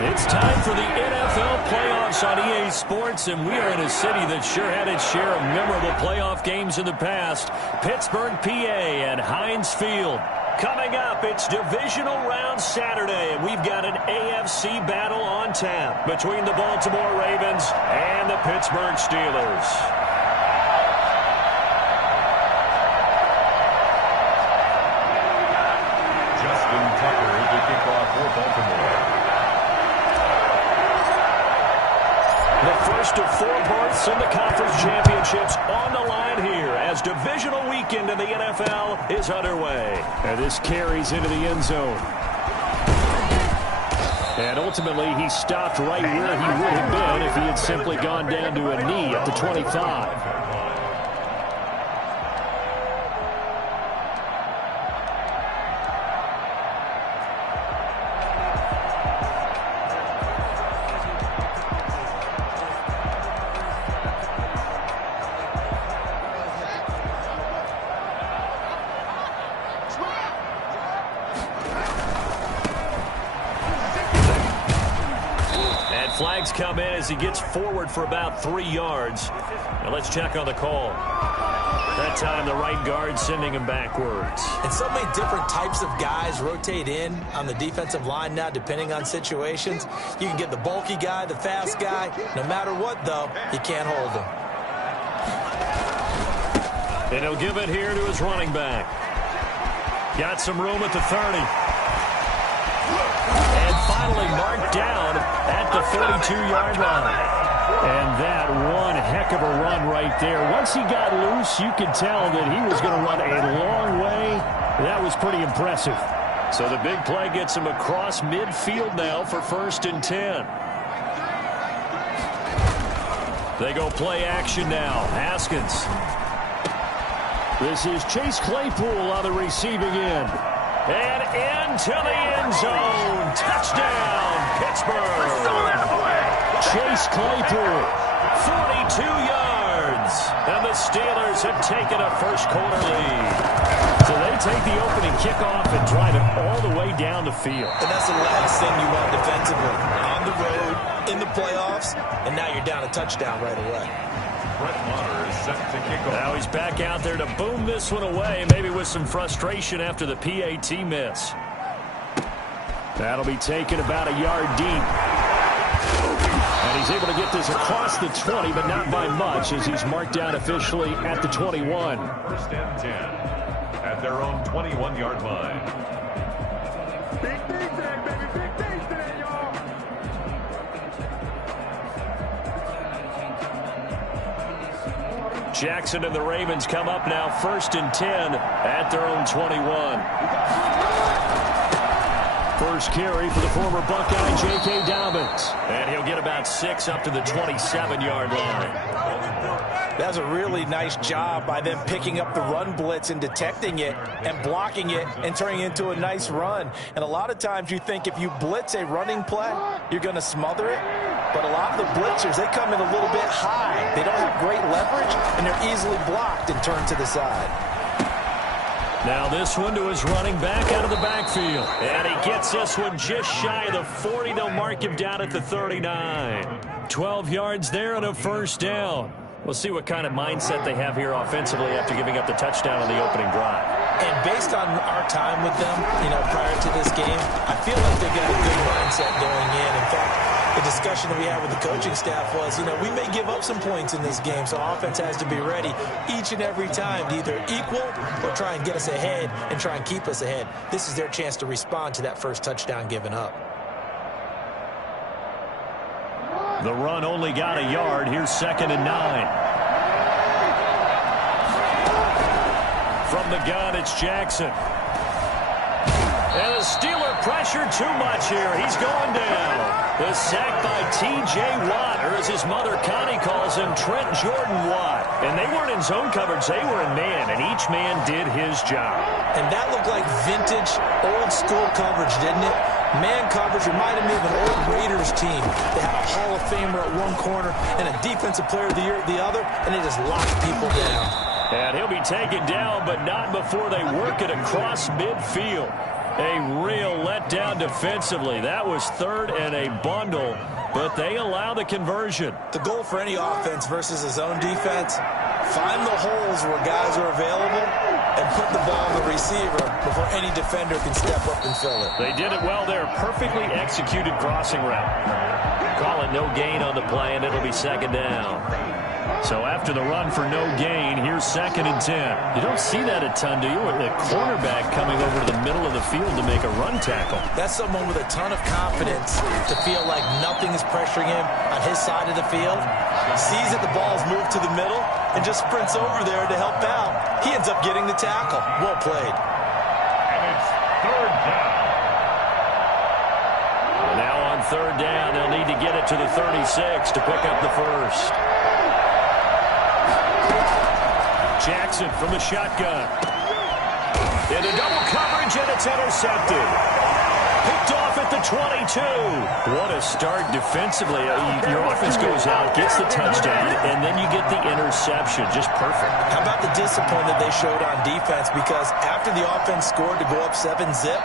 It's time for the NFL playoffs on EA Sports, and we are in a city that sure had its share of memorable playoff games in the past. Pittsburgh, PA at Heinz Field. Coming up, it's divisional round Saturday, and we've got an AFC battle on tap between the Baltimore Ravens and the Pittsburgh Steelers. Justin Tucker to kick off for Baltimore. The first of 4 berths in the conference championships on the line here as divisional weekend in the NFL is underway. And this carries into the end zone. And ultimately, he stopped right where he would have been if he had simply gone down to a knee at the 25. Flags come in as he gets forward for about 3 yards. Now let's check on the call. That time the right guard sending him backwards. And so many different types of guys rotate in on the defensive line now depending on situations. You can get the bulky guy, the fast guy. No matter what, though, you can't hold him. And he'll give it here to his running back. Got some room at the 30. And finally marked down at the 32-yard line. And that one heck of a run right there. Once he got loose, you could tell that he was going to run a long way. That was pretty impressive. So the big play gets him across midfield now for 1st and 10. They go play action now. Haskins. This is Chase Claypool on the receiving end. And into the end zone. Touchdown, Pittsburgh. Chase Claypool, 42 yards. And the Steelers have taken a first-quarter lead. So they take the opening kickoff and drive it all the way down the field. And that's the last thing you want defensively. On the road, in the playoffs, and now you're down a touchdown right away. Brett Maher is set to kick off. Now he's back out there to boom this one away, maybe with some frustration after the PAT miss. That'll be taken about a yard deep. And he's able to get this across the 20, but not by much, as he's marked down officially at the 21. 1st and 10 at their own 21-yard line. Big things today, baby. Big things today, y'all. Jackson and the Ravens come up now 1st and 10 at their own 21. First carry for the former Buckeye, J.K. Dobbins. And he'll get about 6 up to the 27-yard line. That's a really nice job by them picking up the run blitz and detecting it and blocking it and turning it into a nice run. And a lot of times you think if you blitz a running play, you're going to smother it. But a lot of the blitzers, they come in a little bit high. They don't have great leverage, and they're easily blocked and turned to the side. Now this one to his running back out of the backfield. And he gets this one just shy of the 40. They'll mark him down at the 39. 12 yards there and a first down. We'll see what kind of mindset they have here offensively after giving up the touchdown on the opening drive. And based on our time with them, prior to this game, I feel like they got a good mindset going in. In fact, the discussion that we had with the coaching staff was, we may give up some points in this game, so offense has to be ready each and every time to either equal or try and get us ahead and try and keep us ahead. This is their chance to respond to that first touchdown given up. The run only got a yard. Here's 2nd and 9. From the gun, it's Jackson. And the Steeler pressure too much here. He's going down. The sack by T.J. Watt, or as his mother Connie calls him, Trent Jordan Watt. And they weren't in zone coverage. They were in man, and each man did his job. And that looked like vintage, old-school coverage, didn't it? Man coverage reminded me of an old Raiders team. They had a Hall of Famer at one corner and a Defensive Player of the Year at the other, and they just locked people down. And he'll be taken down, but not before they work it across midfield. A real letdown defensively. That was third and a bundle, but they allow the conversion. The goal for any offense versus his own defense, find the holes where guys are available and put the ball on the receiver before any defender can step up and fill it. They did it well there. Perfectly executed crossing route. Call it no gain on the play, and it'll be second down. So after the run for no gain, here's 2nd and 10. You don't see that a ton, do you? The cornerback coming over to the middle of the field to make a run tackle. That's someone with a ton of confidence to feel like nothing is pressuring him on his side of the field. Sees that the ball's moved to the middle and just sprints over there to help out. He ends up getting the tackle. Well played. And it's 3rd down. Now on 3rd down, they'll need to get it to the 36 to pick up the first. Jackson from the shotgun. Into double coverage, and it's intercepted. Picked off at the 22. What a start defensively. Your offense goes out, gets the touchdown, and then you get the interception. Just perfect. How about the discipline that they showed on defense? Because after the offense scored to go up 7-zip,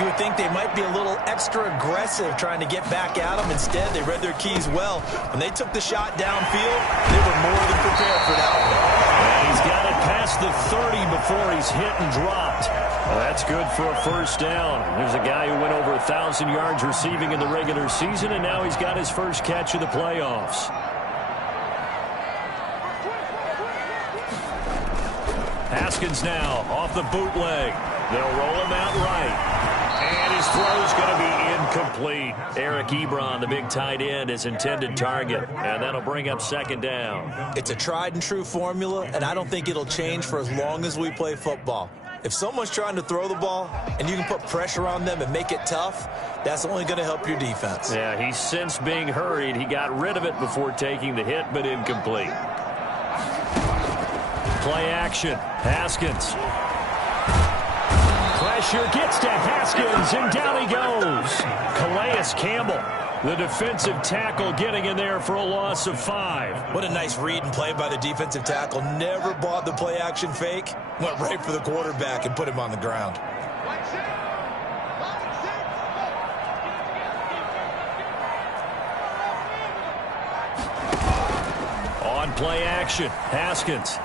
you would think they might be a little extra aggressive trying to get back at them. Instead, they read their keys well. When they took the shot downfield, they were more than prepared for that one. And he's got it past the 30 before he's hit and dropped. Well, that's good for a first down. There's a guy who went over 1,000 yards receiving in the regular season, and now he's got his first catch of the playoffs. Haskins now off the bootleg. They'll roll him out right. And his throw's going to be incomplete. Eric Ebron, the big tight end, his intended target. And that'll bring up 2nd down. It's a tried-and-true formula, and I don't think it'll change for as long as we play football. If someone's trying to throw the ball and you can put pressure on them and make it tough, that's only going to help your defense. Yeah, he's since being hurried. He got rid of it before taking the hit, but incomplete. Play action. Haskins. Pressure gets to Haskins, and down he goes. Calais Campbell, the defensive tackle, getting in there for a loss of 5. What a nice read and play by the defensive tackle. Never bought the play action fake. Went right for the quarterback and put him on the ground. On play action, Haskins.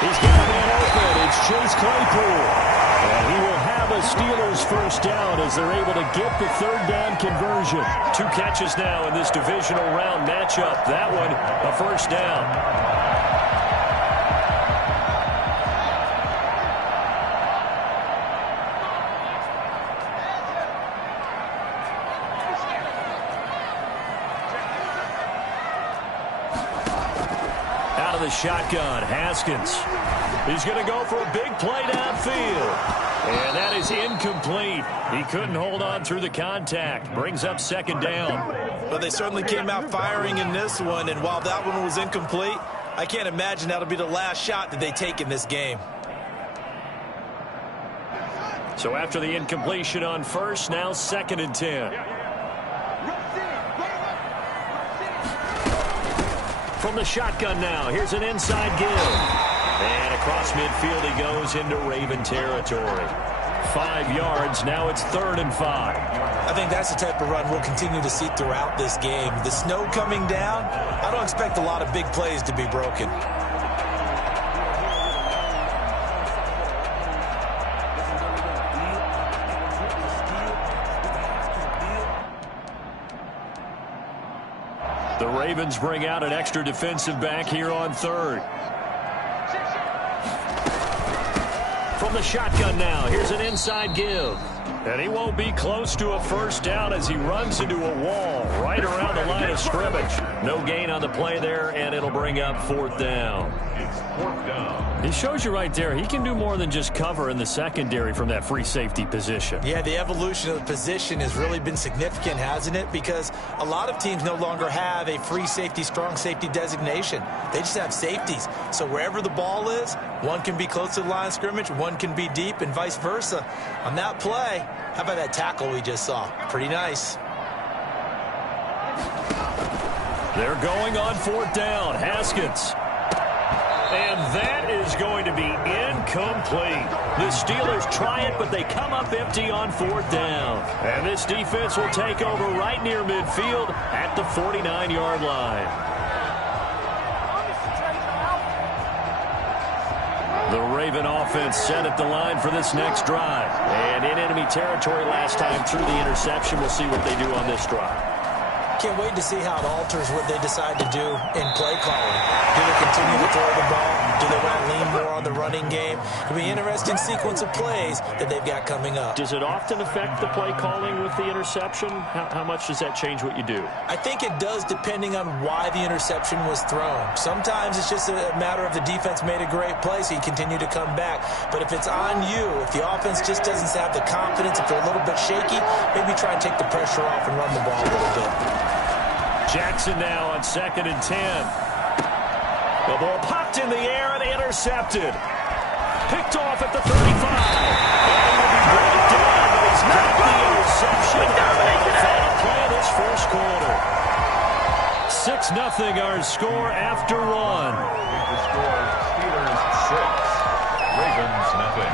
He's got a man open. It's Chase Claypool. And he will have a Steelers first down as they're able to get the 3rd down conversion. 2 catches now in this divisional round matchup. That one, a first down. Out of the shotgun, Haskins. He's going to go for a big play downfield. And that is incomplete. He couldn't hold on through the contact. Brings up 2nd down. Well, they certainly came out firing in this one, and while that one was incomplete, I can't imagine that'll be the last shot that they take in this game. So after the incompletion on first, now 2nd and 10. From the shotgun now, here's an inside give. And across midfield he goes into Raven territory. 5 yards, now it's 3rd and 5. I think that's the type of run we'll continue to see throughout this game. The snow coming down, I don't expect a lot of big plays to be broken. The Ravens bring out an extra defensive back here on 3rd. From the shotgun now, here's an inside give. And he won't be close to a first down as he runs into a wall right around the line of scrimmage. No gain on the play there, and it'll bring up 4th down. It's 4th down. He shows you right there, he can do more than just cover in the secondary from that free safety position. Yeah, the evolution of the position has really been significant, hasn't it? Because a lot of teams no longer have a free safety, strong safety designation. They just have safeties. So wherever the ball is, one can be close to the line of scrimmage, one can be deep, and vice versa. On that play, how about that tackle we just saw? Pretty nice. They're going on 4th down. Haskins. And that is going to be incomplete. The Steelers try it, but they come up empty on 4th down. And this defense will take over right near midfield at the 49-yard line. The Raven offense set at the line for this next drive. And in enemy territory last time through the interception. We'll see what they do on this drive. Can't wait to see how it alters what they decide to do in play calling. Do they continue to throw the ball? Do they want to lean more on the running game? It'll be an interesting sequence of plays that they've got coming up. Does it often affect the play calling with the interception? How much does that change what you do? I think it does depending on why the interception was thrown. Sometimes it's just a matter of the defense made a great play, so you continue to come back. But if it's on you, if the offense just doesn't have the confidence, if they're a little bit shaky, maybe try and take the pressure off and run the ball a little bit. Jackson now on 2nd and 10. The ball popped in the air and intercepted. Picked off at the 35. And he will be brought down, but he's got the interception. The final play of this first quarter. 6-0 our score after 1. The score, Steelers 6, Ravens nothing.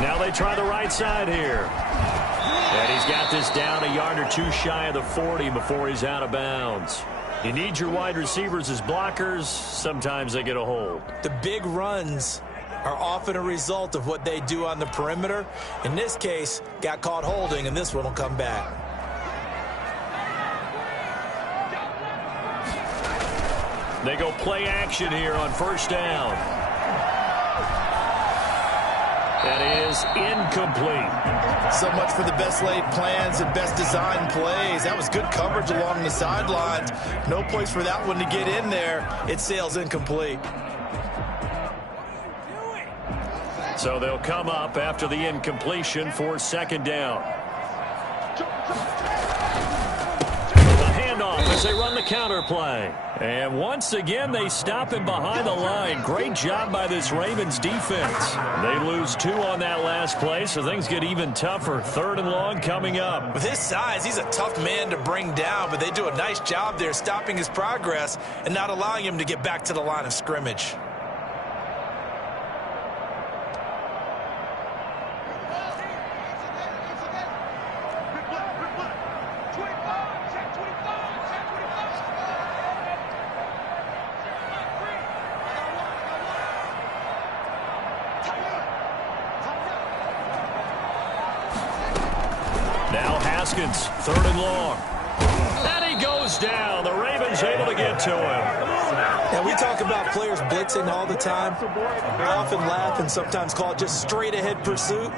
Now they try the right side here. And he's got this down a yard or two shy of the 40 before he's out of bounds. You need your wide receivers as blockers. Sometimes they get a hold. The big runs are often a result of what they do on the perimeter. In this case, got caught holding, and this one will come back. They go play action here on 1st down. That is incomplete. So much for the best laid plans and best designed plays. That was good coverage along the sidelines. No place for that one to get in there. It sails incomplete. So they'll come up after the incompletion for 2nd down. The handoff as they run the counter play. And once again, they stop him behind the line. Great job by this Ravens defense. They lose 2 on that last play, so things get even tougher. 3rd and long coming up. With his size, he's a tough man to bring down, but they do a nice job there stopping his progress and not allowing him to get back to the line of scrimmage. Now Haskins, 3rd and long. And he goes down. The Ravens able to get to him. Now, we talk about players blitzing all the time. I often laugh and sometimes call it just straight-ahead pursuit.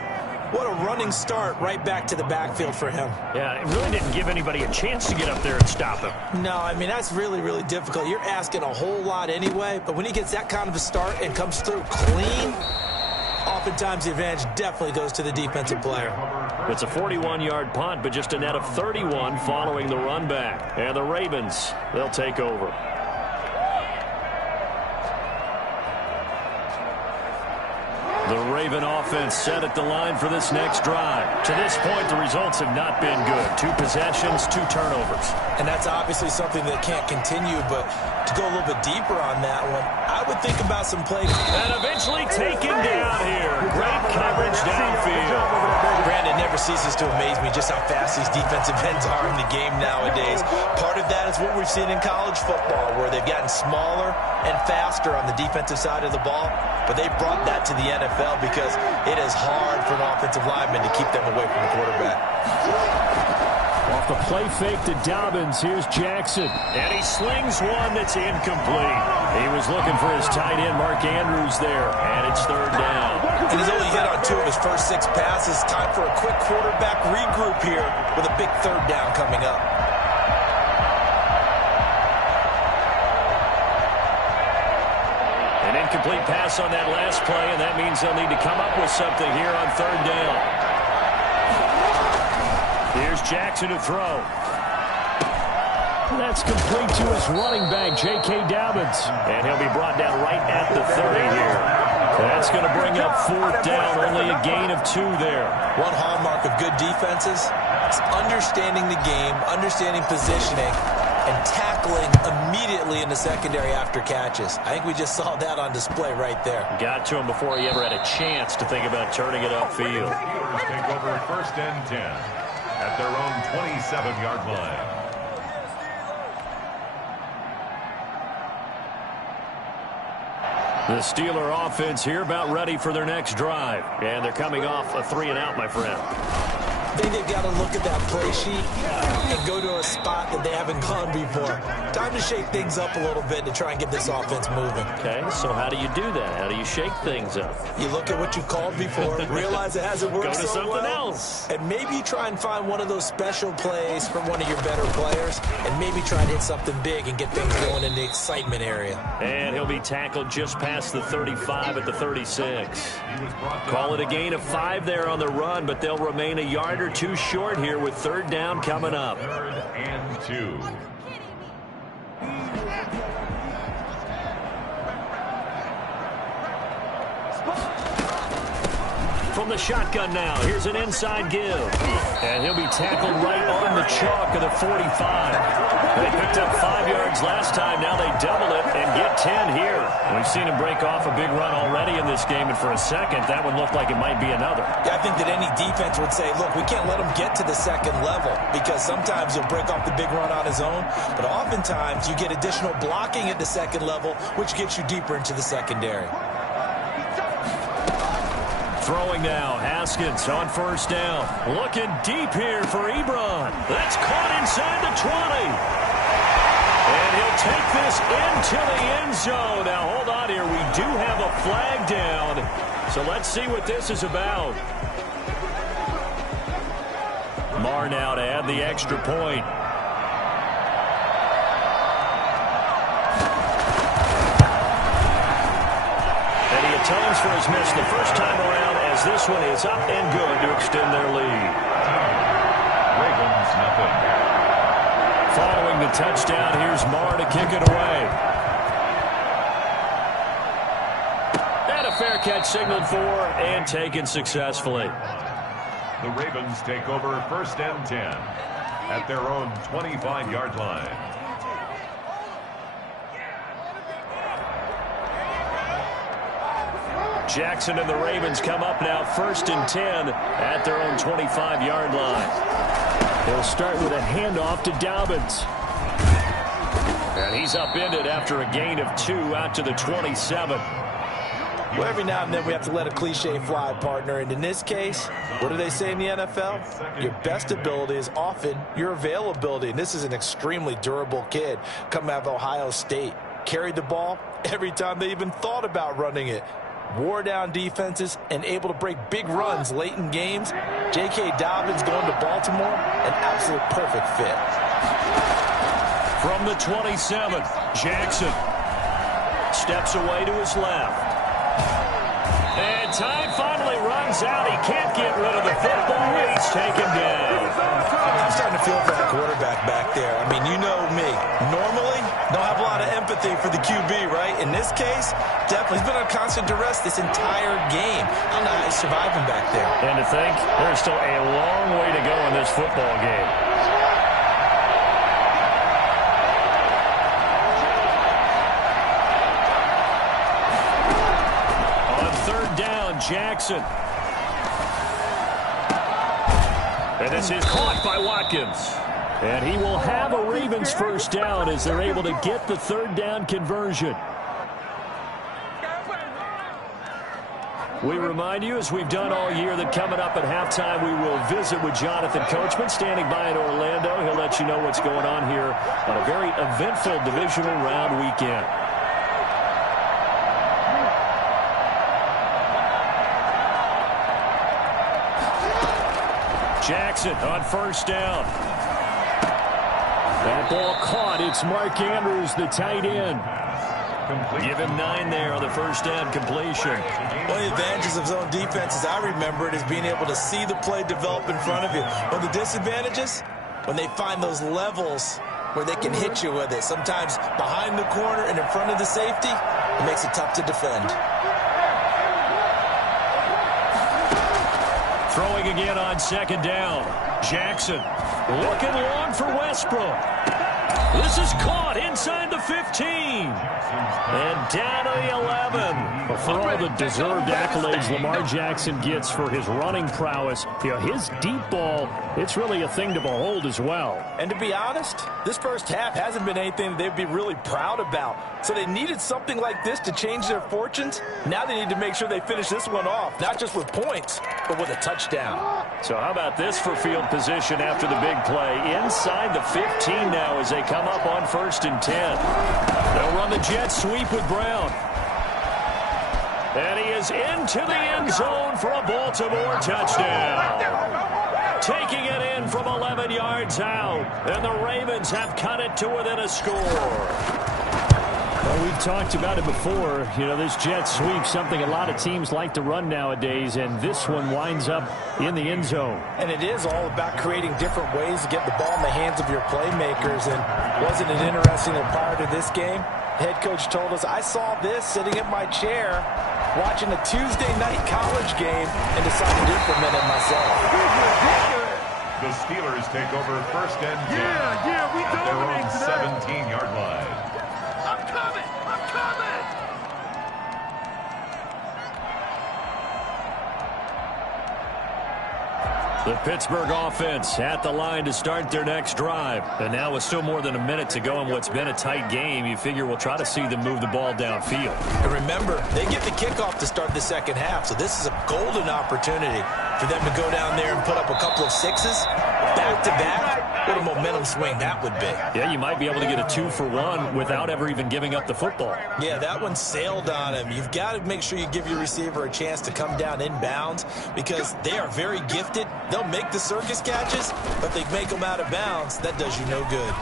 What a running start right back to the backfield for him. Yeah, it really didn't give anybody a chance to get up there and stop him. No, I mean, that's really, really difficult. You're asking a whole lot anyway, but when he gets that kind of a start and comes through clean, oftentimes the advantage definitely goes to the defensive player. It's a 41-yard punt, but just a net of 31 following the run back. And the Ravens, they'll take over. The Raven offense set at the line for this next drive. To this point, the results have not been good. 2 possessions, 2 turnovers. And that's obviously something that can't continue, but to go a little bit deeper on that one, I would think about some plays. And eventually taken down here. Great coverage downfield. Brandon, never ceases to amaze me just how fast these defensive ends are in the game nowadays. Part of that is what we've seen in college football, where they've gotten smaller and faster on the defensive side of the ball, but they brought that to the NFL because it is hard for an offensive lineman to keep them away from the quarterback. Off the play fake to Dobbins, here's Jackson. And he slings one that's incomplete. He was looking for his tight end, Mark Andrews, there, and it's 3rd down. And he's only hit on 2 of his first 6 passes. Time for a quick quarterback regroup here with a big 3rd down coming up. An incomplete pass on that last play, and that means they'll need to come up with something here on 3rd down. Here's Jackson to throw. That's complete to his running back, J.K. Dobbins. And he'll be brought down right at the 30 here. That's going to bring up 4th down, only a gain of 2 there. One hallmark of good defenses is understanding the game, understanding positioning, and tackling immediately in the secondary after catches. I think we just saw that on display right there. Got to him before he ever had a chance to think about turning it upfield. Steelers take over 1st and 10 at their own 27-yard line. The Steeler offense here about ready for their next drive. And they're coming off a 3-and-out, my friend. I think they've got to look at that play sheet and go to a spot that they haven't gone before. Time to shake things up a little bit to try and get this offense moving. Okay, so how do you do that? How do you shake things up? You look at what you called before, realize it hasn't worked Go to so something well, else. and maybe try and find one of those special plays from one of your better players, and maybe try to hit something big and get things going in the excitement area. And he'll be tackled just past the 35 at the 36. Call it a gain of 5 there on the run, but they'll remain a yard or 2 short here with 3rd down coming up. 3rd and 2. From the shotgun now, here's an inside give. And he'll be tackled right on the chalk of the 45. They picked up 5 yards last time. Now they double it and get 10 here. We've seen him break off a big run already in this game, and for a second, that one looked like it might be another. Yeah, I think that any defense would say, look, we can't let him get to the second level, because sometimes he'll break off the big run on his own, but oftentimes you get additional blocking at the second level, which gets you deeper into the secondary. Throwing now, Haskins on 1st down. Looking deep here for Ebron. That's caught inside the 20. And he'll take this into the end zone. Now, hold on here. We do have a flag down. So let's see what this is about. Marr now to add the extra point. And he atones for his miss the first time around, as this one is up and good to extend their lead. Ravens nothing. Following the touchdown, here's Marr to kick it away. And a fair catch signaled for and taken successfully. The Ravens take over 1st and 10 at their own 25-yard line. Jackson and the Ravens come up now 1st and 10 at their own 25-yard line. They'll start with a handoff to Dobbins. And he's upended after a gain of 2 out to the 27. Well, every now and then we have to let a cliche fly, partner. And in this case, what do they say in the NFL? Your best ability is often your availability. And this is an extremely durable kid coming out of Ohio State. Carried the ball every time they even thought about running it. Wore down defenses and able to break big runs late in games. J.K. Dobbins going to Baltimore, an absolute perfect fit. From the 27, Jackson steps away to his left. And time finally runs out. He can't get rid of the football. He's taken down. I'm starting to feel for that quarterback back there. I mean, you know me. Normally, don't have a lot of empathy for the QB, right? In this case, definitely. He's been on constant duress this entire game. I don't know how he's surviving back there. And to think, there's still a long way to go in this football game. On 3rd down, Jackson. And this is caught by Watkins. And he will have a Ravens 1st down as they're able to get the 3rd down conversion. We remind you, as we've done all year, that coming up at halftime, we will visit with Jonathan Coachman, standing by in Orlando. He'll let you know what's going on here on a very eventful divisional round weekend. Jackson on 1st down. That ball caught. It's Mark Andrews, the tight end. Give him 9 there on the 1st down completion. One of the advantages of zone defense, as I remember it, is being able to see the play develop in front of you. One of the disadvantages, when they find those levels where they can hit you with it, sometimes behind the corner and in front of the safety, it makes it tough to defend. Throwing again on second down. Jackson looking long for Westbrook. This is caught inside the 15. And down to the 11. Well, for all the deserved accolades Lamar Jackson gets for his running prowess, his deep ball, it's really a thing to behold as well. And to be honest, this first half hasn't been anything they'd be really proud about. So they needed something like this to change their fortunes. Now they need to make sure they finish this one off, not just with points, but with a touchdown. So how about this for field position after the big play? Inside the 15 now as they come up on 1st and 10. They'll run the jet sweep with Brown. And he is into the end zone for a Baltimore touchdown. Taking it in from 11 yards out. And the Ravens have cut it to within a score. Well, we've talked about it before. This jet sweep, something a lot of teams like to run nowadays, and this one winds up in the end zone. And it is all about creating different ways to get the ball in the hands of your playmakers. And wasn't it interesting that prior to this game, head coach told us, I saw this sitting in my chair watching a Tuesday night college game and decided to implement it myself. The Steelers take over 1st and 10 Yeah, we at their own dominate today. 17-yard line. I'm coming! The Pittsburgh offense at the line to start their next drive. And now with still more than a minute to go in what's been a tight game, you figure we'll try to see them move the ball downfield. And remember, they get the kickoff to start the second half, so this is a golden opportunity for them to go down there and put up a couple of sixes back-to-back. What a momentum swing that would be. Yeah, you might be able to get a 2-for-1 without ever even giving up the football. Yeah, that one sailed on him. You've got to make sure you give your receiver a chance to come down inbounds because they are very gifted. They'll make the circus catches, but they make them out of bounds. That does you no good.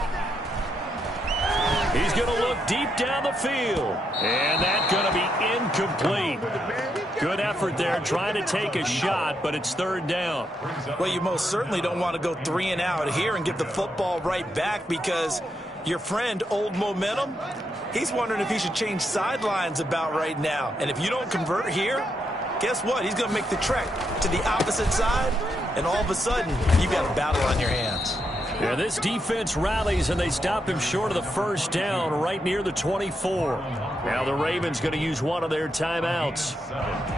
He's going to look deep down the field. And that's going to be incomplete. Good effort there trying to take a shot, but it's 3rd down. Well, you most certainly don't want to go 3 and out here and get the football right back because your friend, Old Momentum, he's wondering if he should change sidelines about right now. And if you don't convert here, guess what? He's going to make the trek to the opposite side, and all of a sudden, you've got a battle on your hands. Yeah, this defense rallies, and they stop him short of the 1st down right near the 24. Now the Ravens going to use one of their timeouts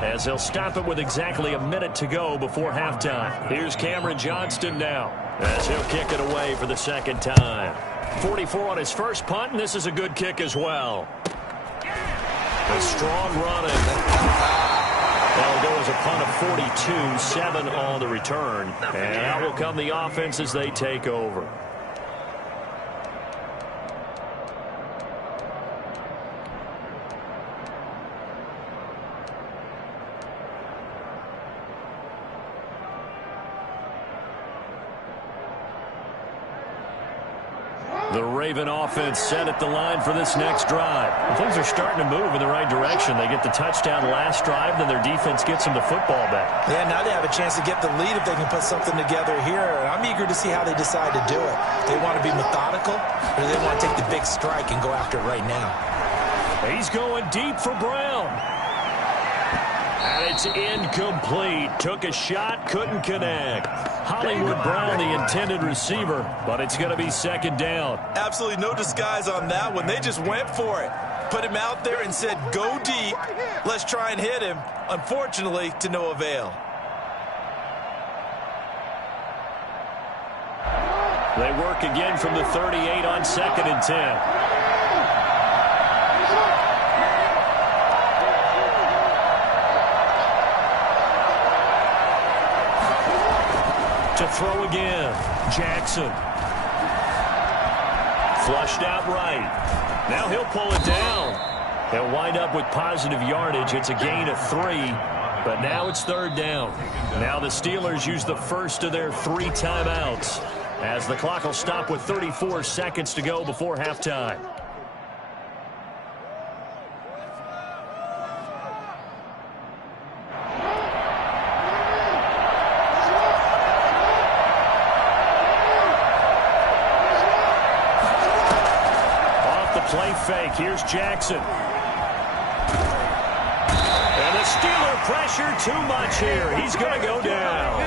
as they'll stop it with exactly a minute to go before halftime. Here's Cameron Johnston now as he'll kick it away for the 2nd time. 44 on his first punt, and this is a good kick as well. A strong running. That'll go as a punt of 42, 7 on the return. And out will come the offense as they take over. The Raven offense set at the line for this next drive. Things are starting to move in the right direction. They get the touchdown last drive, then their defense gets them the football back. Yeah, now they have a chance to get the lead if they can put something together here. I'm eager to see how they decide to do it. They want to be methodical, or do they want to take the big strike and go after it right now? He's going deep for Brown. And it's incomplete. Took a shot, couldn't connect. Hollywood Brown, the intended receiver, but it's going to be 2nd down. Absolutely no disguise on that one. They just went for it. Put him out there and said, go deep. Let's try and hit him. Unfortunately, to no avail. They work again from the 38 on 2nd and 10. To throw again, Jackson. Flushed out right. Now he'll pull it down. They'll wind up with positive yardage. It's a gain of 3, but now it's 3rd down. Now the Steelers use the first of their 3 timeouts as the clock will stop with 34 seconds to go before halftime. Play fake. Here's Jackson. And the Steeler pressure too much here. He's going to go down.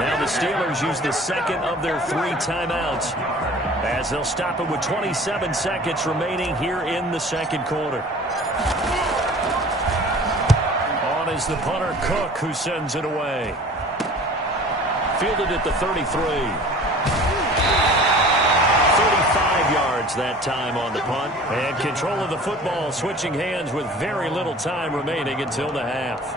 Now the Steelers use the second of their 3 timeouts as they'll stop it with 27 seconds remaining here in the second quarter. On is the punter, Cook, who sends it away. Fielded at the 33. 35 yards that time on the punt. And control of the football, switching hands with very little time remaining until the half.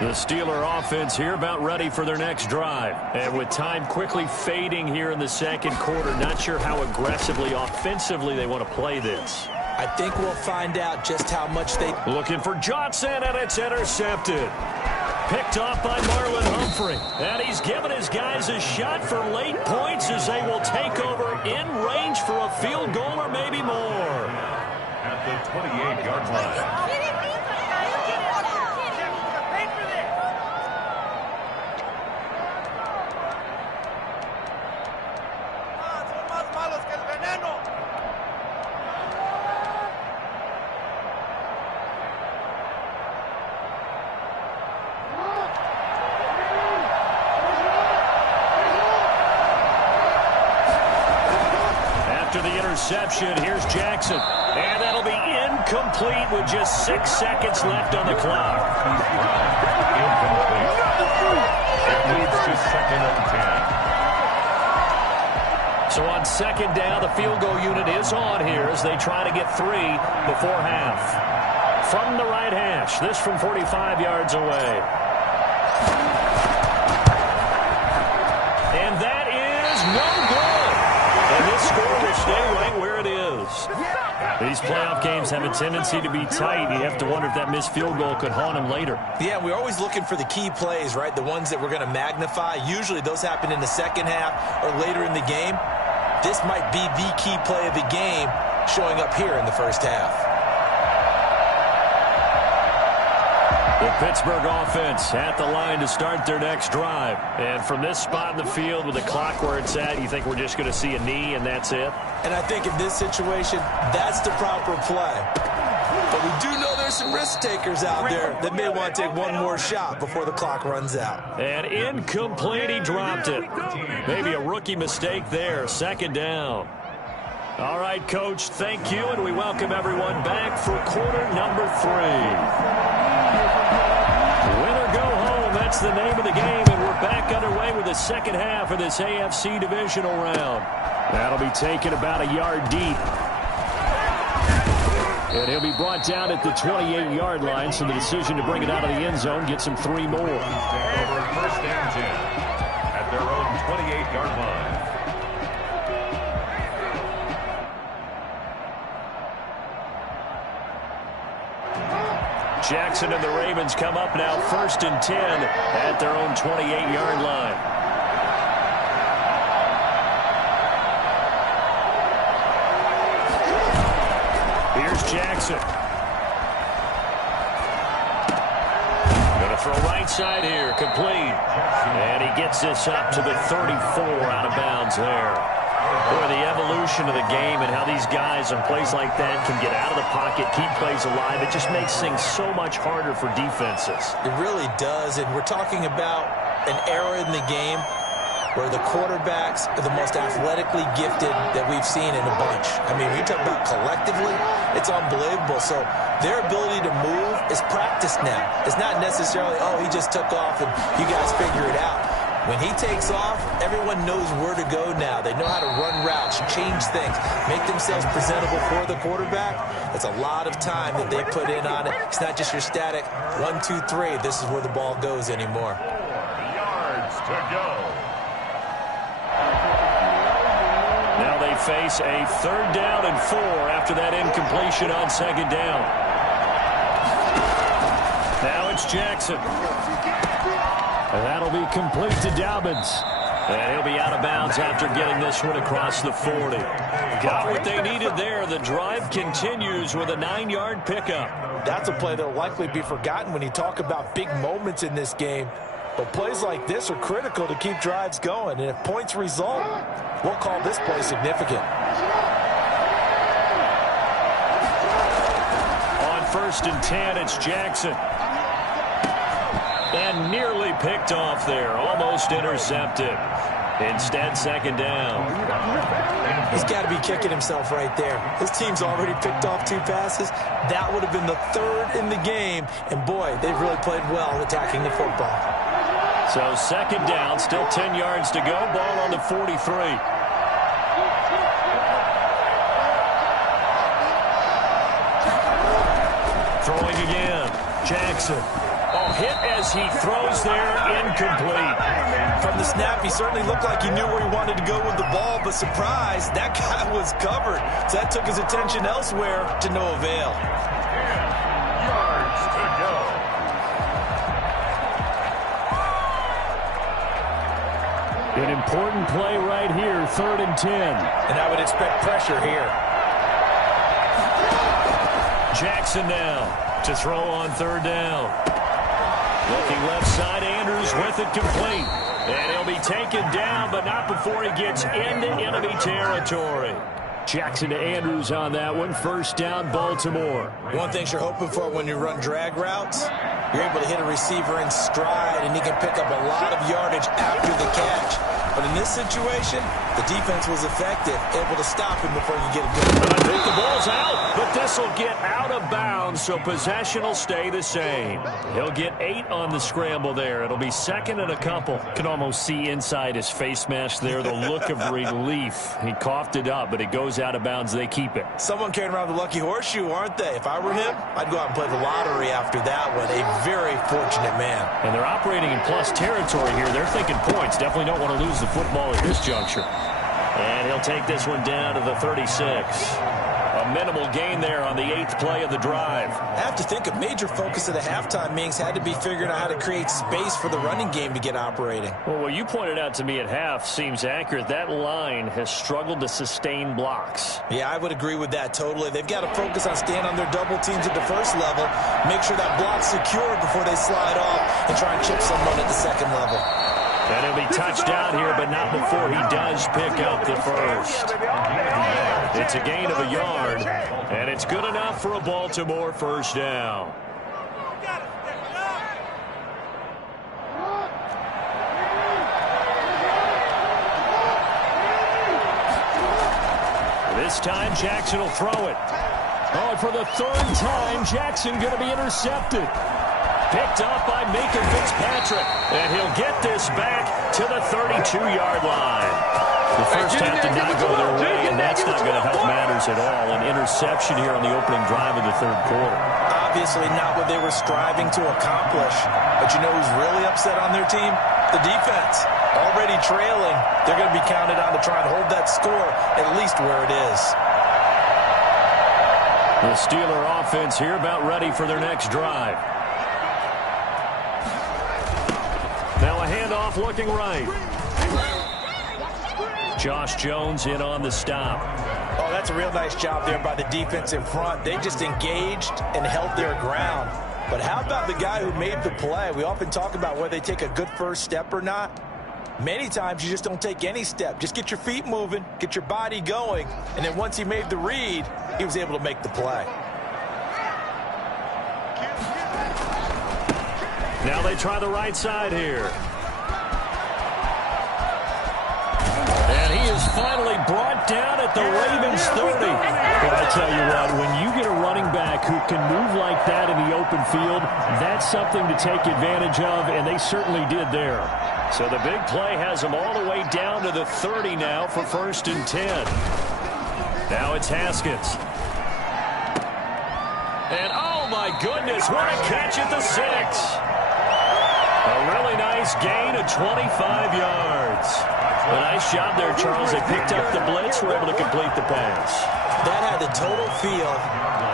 The Steeler offense here about ready for their next drive. And with time quickly fading here in the second quarter, not sure how aggressively, offensively they want to play this. I think we'll find out just how much they... Looking for Johnson, and it's intercepted. Picked off by Marlon Humphrey. And he's given his guys a shot for late points as they will take over in range for a field goal or maybe more. At the 28-yard line. Interception. Here's Jackson. And that'll be incomplete with just 6 seconds left on the clock. Incomplete. It leads to 2nd and 10. So on 2nd down, the field goal unit is on here as they try to get 3 before half. From the right hash, this from 45 yards away. And that is no good. And this score will stay right where it is. These playoff games have a tendency to be tight. You have to wonder if that missed field goal could haunt him later. Yeah, we're always looking for the key plays, right? The ones that we're going to magnify. Usually those happen in the second half or later in the game. This might be the key play of the game showing up here in the first half. The Pittsburgh offense at the line to start their next drive. And from this spot in the field with the clock where it's at, you think we're just going to see a knee and that's it? And I think in this situation, that's the proper play. But we do know there's some risk takers out there that may want to take one more shot before the clock runs out. And incomplete, he dropped it. Maybe a rookie mistake there, 2nd down. All right, Coach, thank you, and we welcome everyone back for quarter number 3. Win or go home, that's the name of the game, and we're back underway with the second half of this AFC divisional round. That'll be taken about a yard deep. And he'll be brought down at the 28-yard line, so the decision to bring it out of the end zone gets him 3 more. Over 1st and 10 at their own 28-yard line. Jackson and the Ravens come up now 1st and 10 at their own 28-yard line. Here's Jackson. Going to throw right side here, complete. And he gets this up to the 34 out of bounds there. Boy, the evolution of the game and how these guys in plays like that can get out of the pocket, keep plays alive, it just makes things so much harder for defenses. It really does, and we're talking about an era in the game where the quarterbacks are the most athletically gifted that we've seen in a bunch. I mean, when you talk about collectively, it's unbelievable. So their ability to move is practiced now. It's not necessarily, oh, he just took off and you guys figure it out. When he takes off, everyone knows where to go now. They know how to run routes, change things, make themselves presentable for the quarterback. It's a lot of time that they put in on it. It's not just your static 1, 2, 3. This is where the ball goes anymore. 4 yards to go. Now they face a 3rd down and 4 after that incompletion on 2nd down. Now it's Jackson. And that'll be complete to Dobbins. And he'll be out of bounds after getting this one across the 40. Got what they needed there. The drive continues with a 9-yard pickup. That's a play that will likely be forgotten when you talk about big moments in this game. But plays like this are critical to keep drives going. And if points result, we'll call this play significant. On 1st and 10, it's Jackson. And nearly picked off there. Almost intercepted. Instead, 2nd down. He's got to be kicking himself right there. His team's already picked off 2 passes. That would have been the 3rd in the game. And, boy, they've really played well attacking the football. So 2nd down, still 10 yards to go. Ball on the 43. Throwing again. Jackson. Oh, hit as he throws there, incomplete. From the snap, he certainly looked like he knew where he wanted to go with the ball, but surprise, that guy was covered. So that took his attention elsewhere to no avail. 10 yards to go. An important play right here, 3rd and 10. And I would expect pressure here. Jackson now to throw on 3rd down. Looking left side, Andrews with it complete. And he'll be taken down, but not before he gets into enemy territory. Jackson to Andrews on that one. 1st down, Baltimore. One thing you're hoping for when you run drag routes, you're able to hit a receiver in stride, and he can pick up a lot of yardage after the catch. But in this situation, the defense was effective, able to stop him before he get a good I think the ball's out, but this will get out of bounds, so possession will stay the same. He'll get 8 on the scramble there. It'll be 2nd and a couple. Can almost see inside his face mask there the look of relief. He coughed it up, but it goes out of bounds. They keep it. Someone carrying around the lucky horseshoe, aren't they? If I were him, I'd go out and play the lottery after that one. A very fortunate man. And they're operating in plus territory here. They're thinking points. Definitely don't want to lose the football at this juncture. And he'll take this one down to the 36. A minimal gain there on the 8th play of the drive. I have to think a major focus of the halftime meetings had to be figuring out how to create space for the running game to get operating. Well, what you pointed out to me at half seems accurate. That line has struggled to sustain blocks. Yeah, I would agree with that totally. They've got to focus on staying on their double teams at the 1st level, make sure that block's secure before they slide off, and try and chip someone at the 2nd level. And he'll be touched down here, but not before he does pick up the 1st. It's a gain of a yard, and it's good enough for a Baltimore 1st down. This time, Jackson will throw it. Oh, for the 3rd time, Jackson going to be intercepted. Picked up by Minkah Fitzpatrick. And he'll get this back to the 32-yard line. The first half did not go their way, and that's not going to help matters at all. An interception here on the opening drive of the 3rd quarter. Obviously not what they were striving to accomplish. But you know who's really upset on their team? The defense. Already trailing. They're going to be counted on to try and hold that score at least where it is. The Steeler offense here about ready for their next drive. Now a handoff looking right. Josh Jones in on the stop. Oh, that's a real nice job there by the defense in front. They just engaged and held their ground. But how about the guy who made the play? We often talk about whether they take a good first step or not. Many times you just don't take any step. Just get your feet moving, get your body going, and then once he made the read, he was able to make the play. Now they try the right side here. And he is finally brought down at the Ravens 30. Well, I tell you what, when you get a running back who can move like that in the open field, that's something to take advantage of, and they certainly did there. So the big play has them all the way down to the 30 now for 1st and 10. Now it's Haskins. And oh my goodness, what a catch at the 6. A really nice gain of 25 yards. A nice job there, Charles. They picked up the blitz, were able to complete the pass. That had the total feel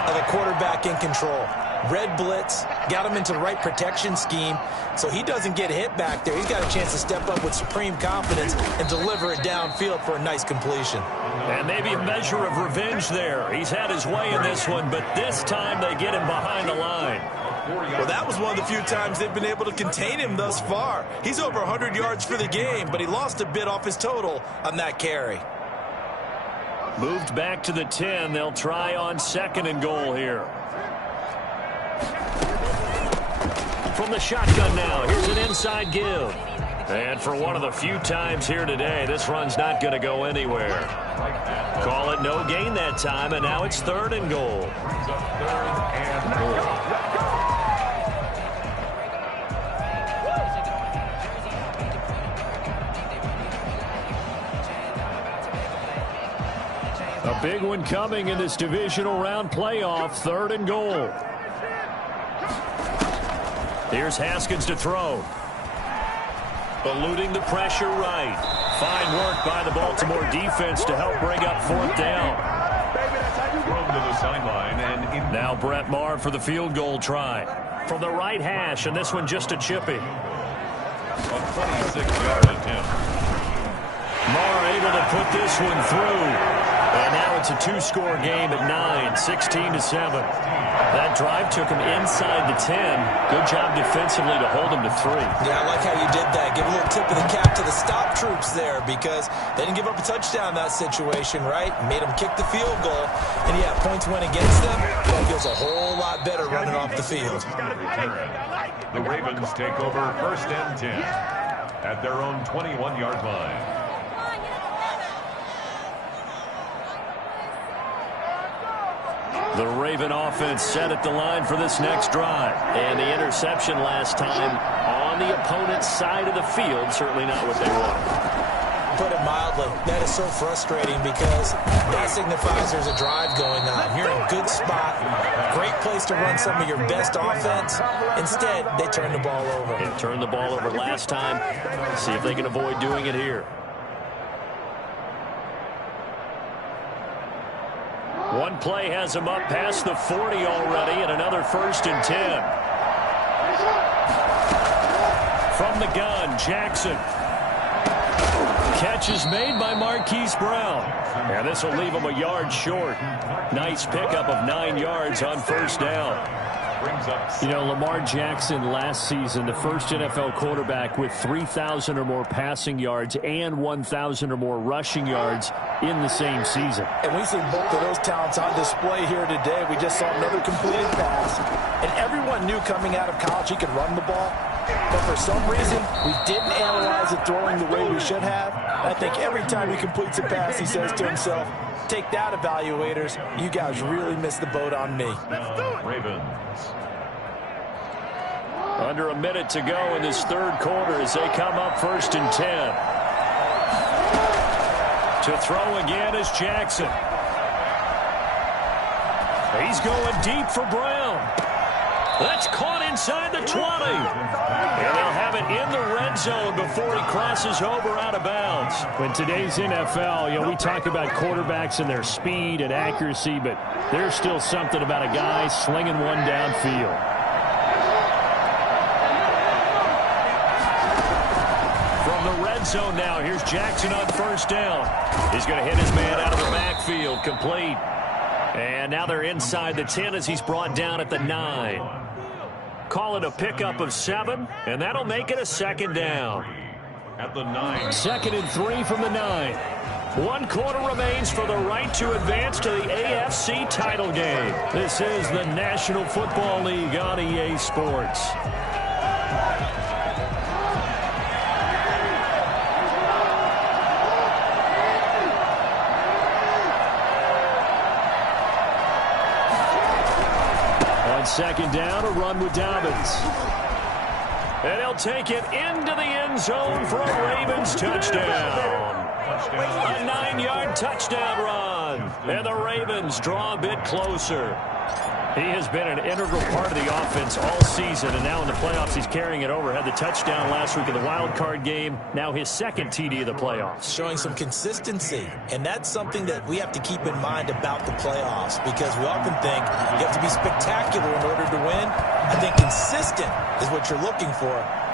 of a quarterback in control. Red blitz, got him into the right protection scheme, so he doesn't get hit back there. He's got a chance to step up with supreme confidence and deliver it downfield for a nice completion. And maybe a measure of revenge there. He's had his way in this one, but this time they get him behind the line. Well, that was one of the few times they've been able to contain him thus far. He's over 100 yards for the game, but he lost a bit off his total on that carry. Moved back to the 10. They'll try on 2nd and goal here. From the shotgun now, here's an inside give. And for one of the few times here today, this run's not going to go anywhere. Call it no gain that time, and now it's 3rd and goal. 3rd and goal. A big one coming in this divisional round playoff, 3rd and goal. Here's Haskins to throw. Eluding the pressure right. Fine work by the Baltimore defense to help bring up 4th down. Thrown to the sideline and now Brett Maher for the field goal try. From the right hash, and this one just a chippy. a 26-yard attempt. Maher able to put this one through. And now it's a 2-score game at 9, 16-7. That drive took him inside the 10. Good job defensively to hold him to 3. Yeah, I like how you did that. Give a little tip of the cap to the stop troops there because they didn't give up a touchdown in that situation, right? Made them kick the field goal. And, yeah, points went against them. That feels a whole lot better running off the field. The Ravens take over 1st and 10 at their own 21-yard line. The Raven offense set at the line for this next drive. And the interception last time on the opponent's side of the field. Certainly not what they wanted. Put it mildly, that is so frustrating because that signifies there's a drive going on. You're in a good spot, great place to run some of your best offense. Instead, they turn the ball over. Yeah, turned the ball over last time. See if they can avoid doing it here. One play has him up past the 40 already, and another 1st and 10. From the gun, Jackson. Catch is made by Marquise Brown. And this will leave him a yard short. Nice pickup of 9 yards on 1st down. You know, Lamar Jackson last season, the first NFL quarterback with 3,000 or more passing yards and 1,000 or more rushing yards in the same season. And we see both of those talents on display here today. We just saw another completed pass. And everyone knew coming out of college he could run the ball. But for some reason, we didn't analyze it throwing the way we should have. I think every time he completes a pass, he says to himself, take that, evaluators. You guys really missed the boat on me. Ravens. Under a minute to go in this 3rd quarter as they come up 1st and 10. To throw again is Jackson. He's going deep for Brown. That's caught inside the 20. And they'll have it in the red zone before he crosses over out of bounds. In today's NFL, you know, we talk about quarterbacks and their speed and accuracy, but there's still something about a guy slinging one downfield. Zone now. Here's Jackson on 1st down. He's going to hit his man out of the backfield. Complete. And now they're inside the 10 as he's brought down at the 9. Call it a pickup of 7, and that'll make it a 2nd down. At the 9. 2nd and 3 from the 9. 1 quarter remains for the right to advance to the AFC title game. This is the National Football League on EA Sports. On 2nd down, a run with Dobbins. And he'll take it into the end zone for a Ravens touchdown. A 9-yard touchdown run. And the Ravens draw a bit closer. He has been an integral part of the offense all season, and now in the playoffs he's carrying it over. Had the touchdown last week in the wild card game. Now his second TD of the playoffs. Showing some consistency, and that's something that we have to keep in mind about the playoffs, because we often think you have to be spectacular in order to win. I think consistent is what you're looking for.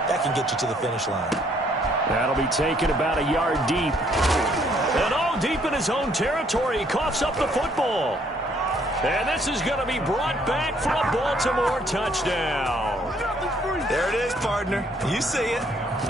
That can get you to the finish line. That'll be taken about a yard deep. And all deep in his own territory. He coughs up the football. And this is going to be brought back for a Baltimore touchdown. There it is, partner. You see it.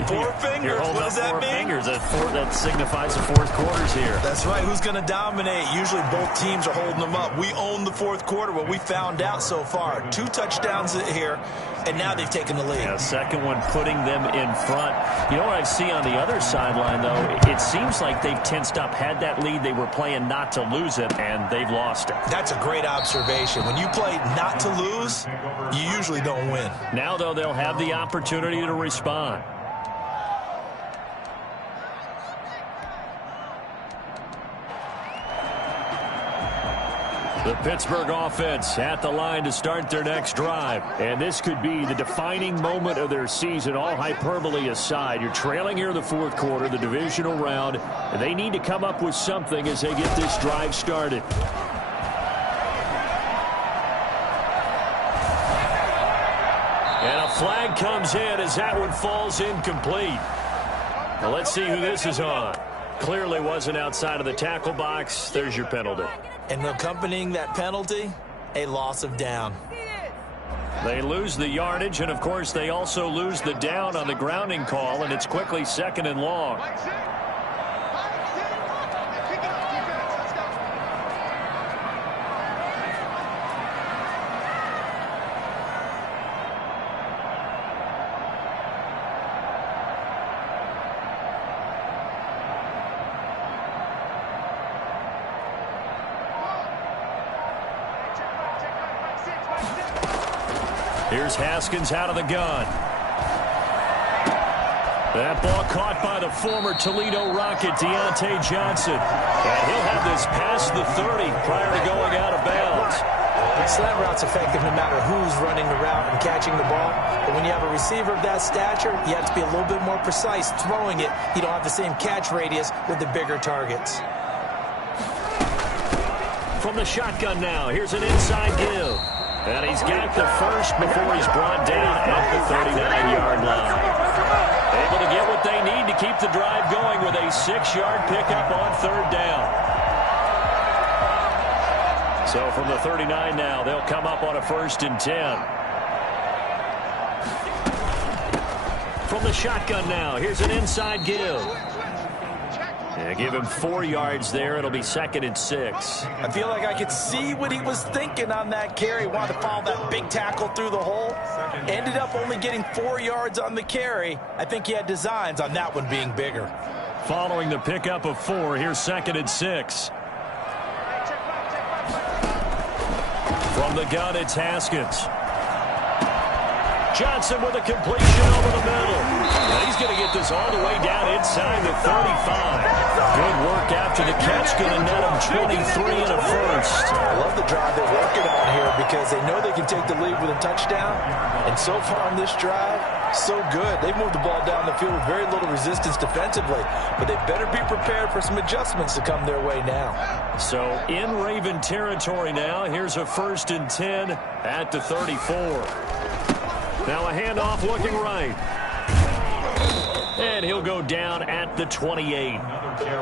Four fingers. What does that mean? Fingers. That signifies the fourth quarter's here. That's right. Who's going to dominate? Usually both teams are holding them up. We own the fourth quarter. What we found out so far. 2 touchdowns here, and now they've taken the lead. Yeah, second one putting them in front. You know what I see on the other sideline, though? It seems like they've tensed up, had that lead. They were playing not to lose it, and they've lost it. That's a great observation. When you play not to lose, you usually don't win. Now, though, they'll have the opportunity to respond. The Pittsburgh offense at the line to start their next drive. And this could be the defining moment of their season, all hyperbole aside. You're trailing here in the fourth quarter, the divisional round, and they need to come up with something as they get this drive started. And a flag comes in as that one falls incomplete. Now let's see who this is on. Clearly wasn't outside of the tackle box. There's your penalty. And accompanying that penalty, a loss of down. They lose the yardage, and, of course, they also lose the down on the grounding call, and it's quickly second and long. Here's Haskins out of the gun. That ball caught by the former Toledo Rocket, Deontay Johnson. And he'll have this past the 30 prior to going out of bounds. Slant route's effective no matter who's running the route and catching the ball. But when you have a receiver of that stature, you have to be a little bit more precise throwing it. You don't have the same catch radius with the bigger targets. From the shotgun now, here's an inside give. And he's got the first before he's brought down at the 39-yard line. Able to get what they need to keep the drive going with a 6-yard pickup on third down. So from the 39 now, they'll come up on a 1st and 10. From the shotgun now, here's an inside give. Yeah, give him 4 yards there. It'll be 2nd and 6. I feel like I could see what he was thinking on that carry. Wanted to follow that big tackle through the hole. Ended up only getting 4 yards on the carry. I think he had designs on that one being bigger. Following the pickup of 4, here's 2nd and 6. From the gun, it's Haskins. Johnson with a completion over the middle. And he's going to get this all the way down inside the 35. Good work after the catch. Going to net him 23 and a first. I love the drive they're working on here because they know they can take the lead with a touchdown. And so far on this drive, so good. They've moved the ball down the field with very little resistance defensively. But they better be prepared for some adjustments to come their way now. So in Raven territory now. Here's a 1st and 10 at the 34. Now a handoff looking right. And he'll go down at the 28.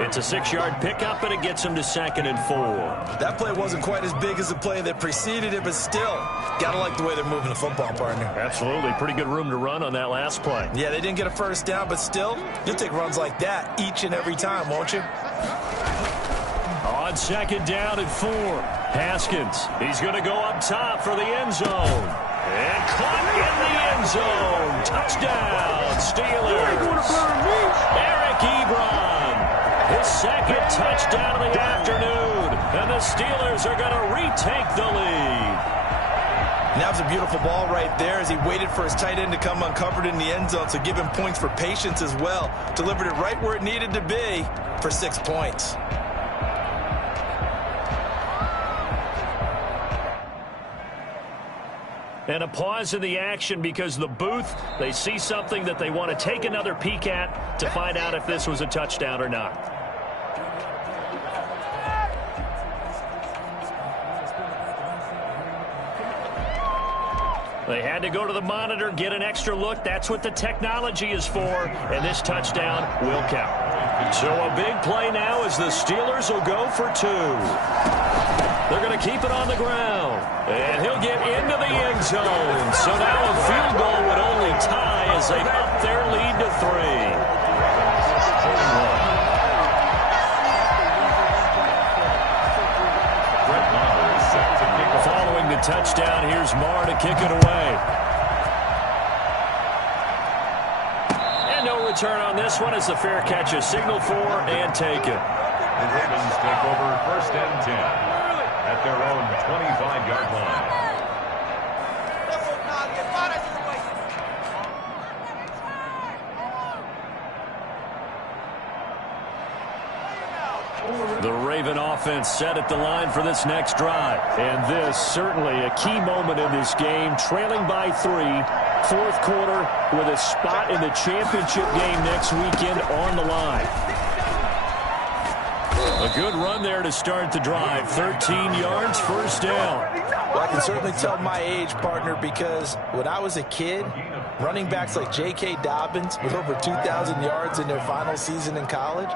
It's a 6-yard pickup, and it gets him to 2nd and 4. That play wasn't quite as big as the play that preceded it, but still, gotta like the way they're moving the football, partner. Absolutely. Pretty good room to run on that last play. Yeah, they didn't get a first down, but still, you'll take runs like that each and every time, won't you? On 2nd down and 4. Haskins, he's going to go up top for the end zone. And caught in the end zone. Touchdown, Steelers. Eric Ebron, his 2nd touchdown of the afternoon. And the Steelers are going to retake the lead. And that was a beautiful ball right there as he waited for his tight end to come uncovered in the end zone, so give him points for patience as well. Delivered it right where it needed to be for 6 points. And a pause in the action because the booth, they see something that they want to take another peek at to find out if this was a touchdown or not. They had to go to the monitor, get an extra look. That's what the technology is for, and this touchdown will count. So a big play now as the Steelers will go for 2. They're going to keep it on the ground. And he'll get into the end zone. So now a field goal would only tie as they up their lead to 3. Following the touchdown, here's Marr to kick it away. And no return on this one as the fair catch is signaled for and taken. The Ravens take over 1st and 10 at their own 25-yard line. The Raven offense set at the line for this next drive. And this certainly a key moment in this game, trailing by 3, 4th quarter with a spot in the championship game next weekend on the line. A good run there to start the drive. 13 yards, 1st down. Well, I can certainly tell my age, partner, because when I was a kid, running backs like J.K. Dobbins with over 2,000 yards in their final season in college,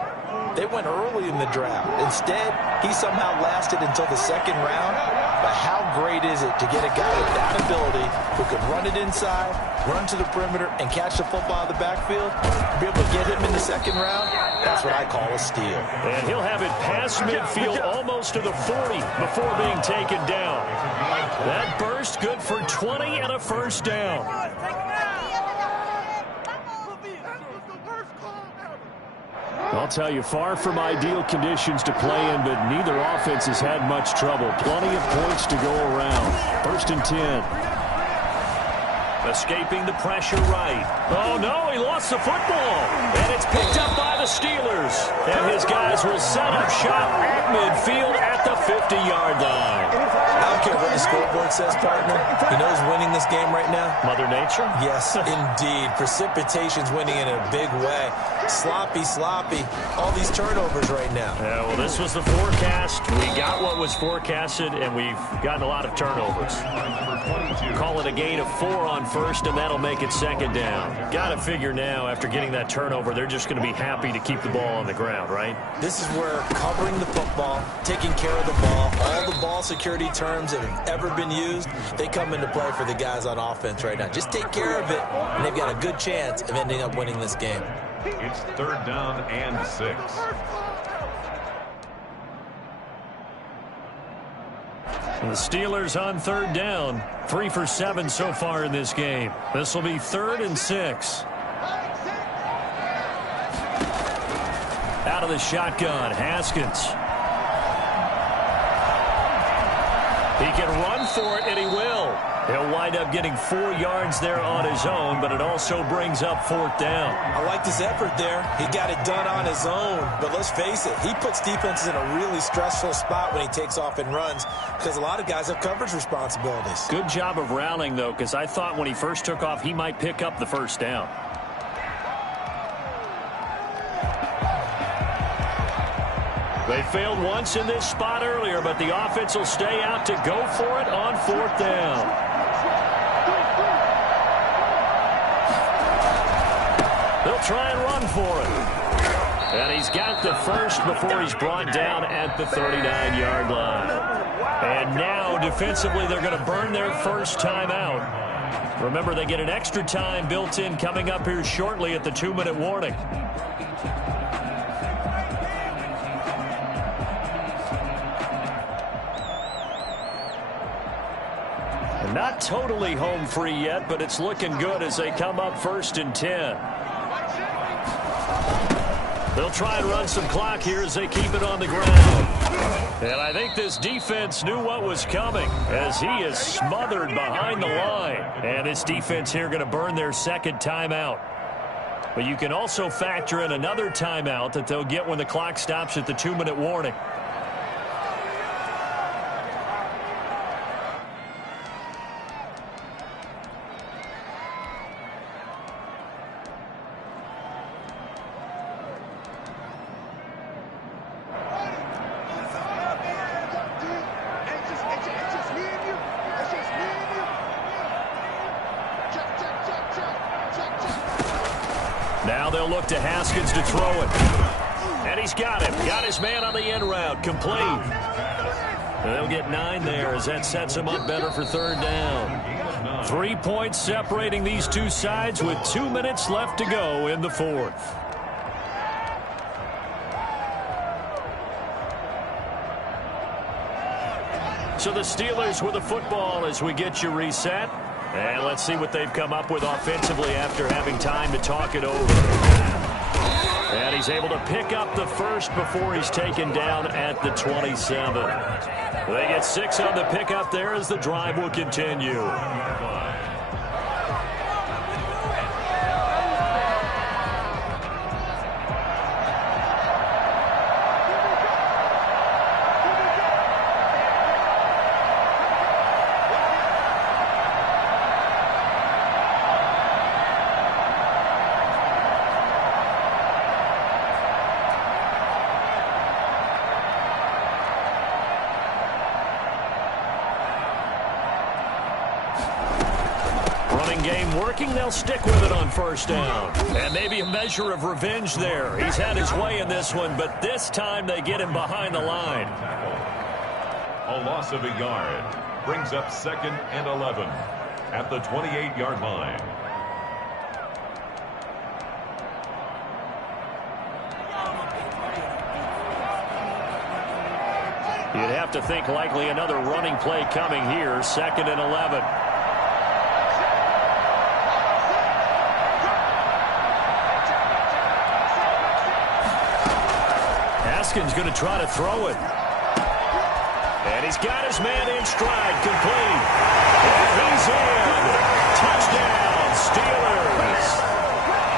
they went early in the draft. Instead, he somehow lasted until the 2nd round. But how great is it to get a guy with that ability who can run it inside, run to the perimeter, and catch the football out of the backfield? Be able to get him in the 2nd round, that's what I call a steal. And he'll have it past midfield almost to the 40 before being taken down. That burst good for 20 and a 1st down. I'll tell you, far from ideal conditions to play in, but neither offense has had much trouble. Plenty of points to go around. 1st and 10. Escaping the pressure right. Oh, no, he lost the football. And it's picked up by the Steelers. And his guys will set up shop at midfield at the 50-yard line. I don't care what the scoreboard says, partner. You know who's winning this game right now? Mother Nature? Yes, indeed. Precipitation's winning in a big way. Sloppy. All these turnovers right now. Yeah, well, this was the forecast. We got what was forecasted, and we've gotten a lot of turnovers. Call it a gain of 4 on 1st, and that'll make it 2nd down. Got to figure now, after getting that turnover, they're just going to be happy to keep the ball on the ground, right? This is where covering the football, taking care of the ball, all the ball security terms that have ever been used, they come into play for the guys on offense right now. Just take care of it, and they've got a good chance of ending up winning this game. It's 3rd down and 6. The Steelers on 3rd down. 3 for 7 so far in this game. This will be 3rd and 6. Out of the shotgun, Haskins. He can run for it, and he will. He'll wind up getting 4 yards there on his own, but it also brings up 4th down. I like his effort there. He got it done on his own. But let's face it, he puts defenses in a really stressful spot when he takes off and runs because a lot of guys have coverage responsibilities. Good job of rallying, though, because I thought when he first took off, he might pick up the 1st down. They failed once in this spot earlier, but the offense will stay out to go for it on 4th down. They'll try and run for it. And he's got the 1st before he's brought down at the 39-yard line. And now, defensively, they're going to burn their 1st timeout. Remember, they get an extra time built in coming up here shortly at the 2-minute warning. Not totally home free yet, but it's looking good as they come up 1st and 10. They'll try and run some clock here as they keep it on the ground. And I think this defense knew what was coming as he is smothered behind the line. And this defense here going to burn their 2nd timeout. But you can also factor in another timeout that they'll get when the clock stops at the 2-minute warning. Now they'll look to Haskins to throw it. And he's got him. Got his man on the end route. Complete. And they'll get 9 there as that sets him up better for third down. 3 points separating these two sides with 2 minutes left to go in the fourth. So the Steelers with the football as we get you reset. And let's see what they've come up with offensively after having time to talk it over. And he's able to pick up the first before he's taken down at the 27. They get 6 on the pickup there as the drive will continue. Game working, they'll stick with it on first down. And maybe a measure of revenge there. He's had his way in this one, but this time they get him behind the line. A loss of a yard brings up 2nd and 11 at the 28-yard line. You'd have to think likely another running play coming here. 2nd and 11. Haskins going to try to throw it. And he's got his man in stride, complete. And he's in. Touchdown, Steelers.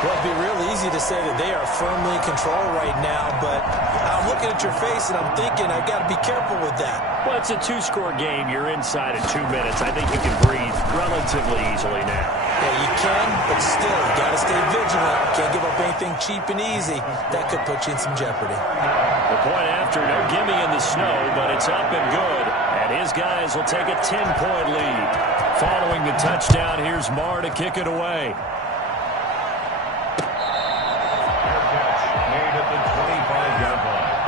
Well, it'd be real easy to say that they are firmly in control right now, but I'm looking at your face and I'm thinking I've got to be careful with that. Well, it's a 2-score game. You're inside in 2 minutes. I think you can breathe relatively easily now. Yeah, you can, but still, you got to stay vigilant. Can't give up anything cheap and easy. That could put you in some jeopardy. The point after, no gimme in the snow, but it's up and good. And his guys will take a 10-point lead. Following the touchdown, here's Marr to kick it away. Made at the 25-yard line.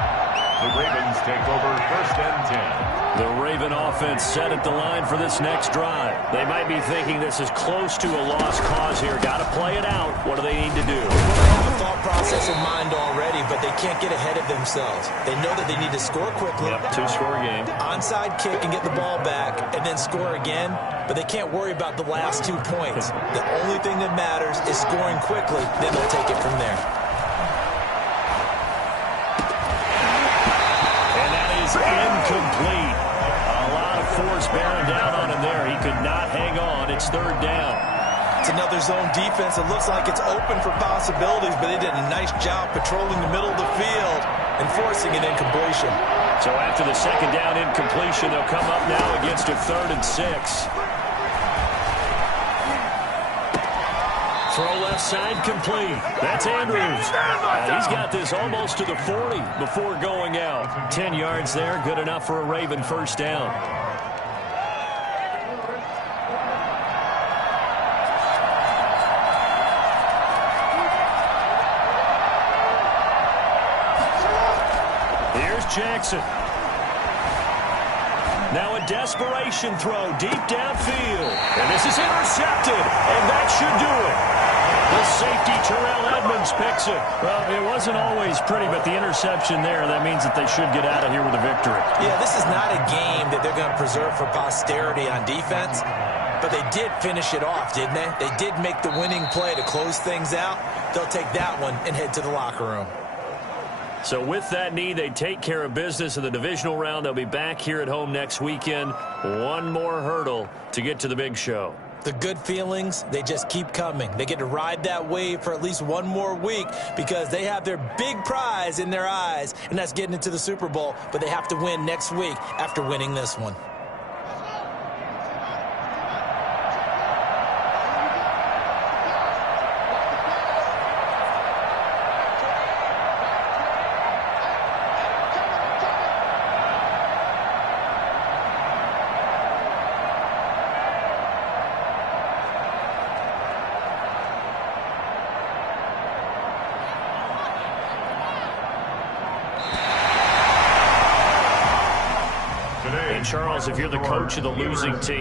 The Ravens take over 1st and 10. The Raven offense set at the line for this next drive. They might be thinking this is close to a lost cause here. Got to play it out. What do they need to do? Well, they have a thought process in mind already, but they can't get ahead of themselves. They know that they need to score quickly. Yep, 2-score game. Onside kick and get the ball back and then score again, but they can't worry about the last 2 points. The only thing that matters is scoring quickly, then they'll take it from there. Incomplete. A lot of force bearing down on him there. He could not hang on. It's 3rd down. It's another zone defense. It looks like it's open for possibilities, but they did a nice job patrolling the middle of the field and forcing an incompletion. So after the 2nd down incompletion, they'll come up now against a 3rd and 6. Throw left side complete. That's Andrews. He's got this almost to the 40 before going out. 10 yards there, good enough for a Raven first down. Here's Jackson. Now a desperation throw deep downfield. And this is intercepted. And that should do it. The safety, Terrell Edmonds, picks it. Well, it wasn't always pretty, but the interception there, that means that they should get out of here with a victory. Yeah, this is not a game that they're going to preserve for posterity on defense, but they did finish it off, didn't they? They did make the winning play to close things out. They'll take that one and head to the locker room. So with that need, they take care of business in the divisional round. They'll be back here at home next weekend. One more hurdle to get to the big show. The good feelings, they just keep coming. They get to ride that wave for at least one more week because they have their big prize in their eyes, and that's getting into the Super Bowl. But they have to win next week after winning this one. Charles, if you're the coach of the losing team,